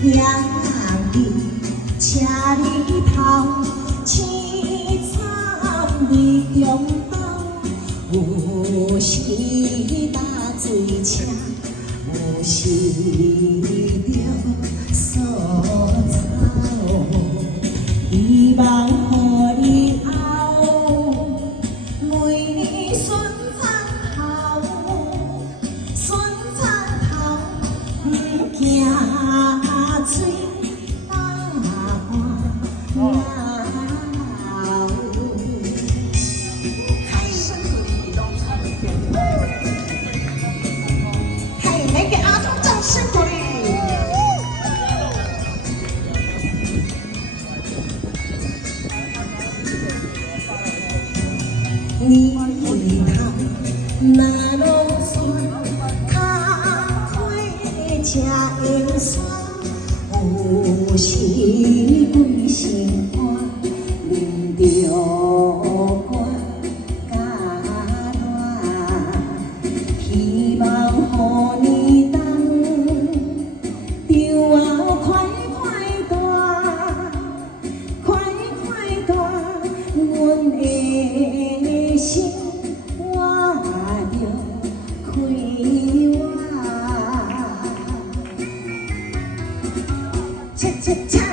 也你车里头，青惨你中东，有时打水车，有时着扫草，希望予你后，每年顺参头，顺参头，不惊水打汗流。嘿，来给阿忠掌声鼓励。年头那拢酸，脚腿吃盐酸，有时规身汗，啉着汗甲热，希望予你当丈啊快快大，快快大，阮的心我着开我，恰恰恰。